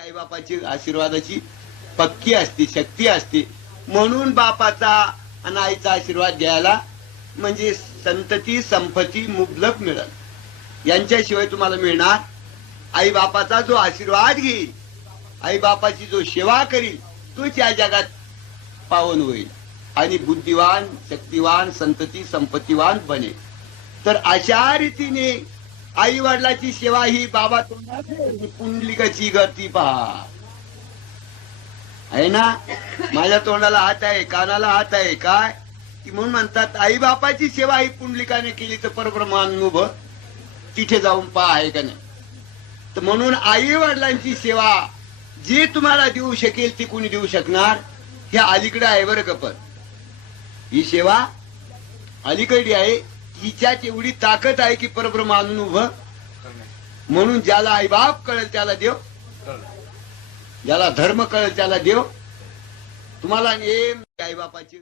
आई बापाची आशीर्वादाची पक्की असते शक्ती असते. म्हणून बापाचा आणि आईचा आशीर्वाद घ्यायला म्हणजे संतती संपत्ती मुबलक मिळत यांच्याशिवाय तुम्हाला मिळणार आई बापाचा जो आशीर्वाद घेईल आई बापाची जो सेवा करील तोच या जगात पावन होईल आणि बुद्धिवान शक्तिवान संतती संपत्तीवान बनेल. तर अशा रीतीने आई वडिलाची सेवा ही बाबा तोंडात पुंडलिकाची गर्दी पहा. आहे ना? माझ्या तोंडाला हात आहे कानाला हात आहे काय? ती म्हणून म्हणतात आई बापाची सेवा ही पुंडलिकाने केली तर परब्रह्मानुभव तिथे जाऊन पहा आहे का नाही? तर म्हणून आई वडिलांची सेवा जी तुम्हाला देऊ शकेल ती कोणी देऊ शकणार? हे अलीकडे आहे बरं का पण. ही सेवा अलीकडे आहे हिच्यात एवढी ताकद आहे की परब्रह्म अनुभव म्हणून ज्याला आईबाप कळेल त्याला देव. ज्याला धर्म कळेल त्याला देव. तुम्हाला नेम आईबापाची